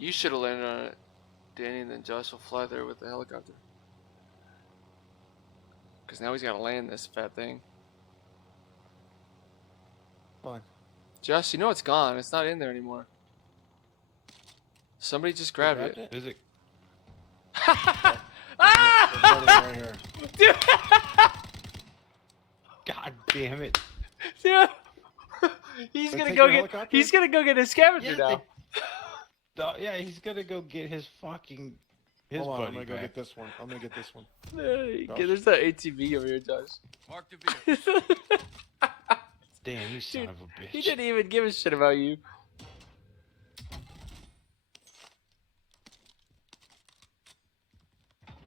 You should have landed on it, Danny, and then Josh will fly there with the helicopter. Because now he's got to land this fat thing. Fine. Josh, you know it's gone. It's not in there anymore. Somebody just grabbed it. Is it? Right here. Dude! God damn it! Dude! He's They gonna take go your get. helicopter? He's gonna go get his scavenger now. Yeah, he's gonna go get his fucking. His Hold on, I'm buddy gonna go back. get this one. I'm gonna get this one. There's that ATV over here, Josh. Mark the vehicle. Damn, you son of a bitch. He didn't even give a shit about you.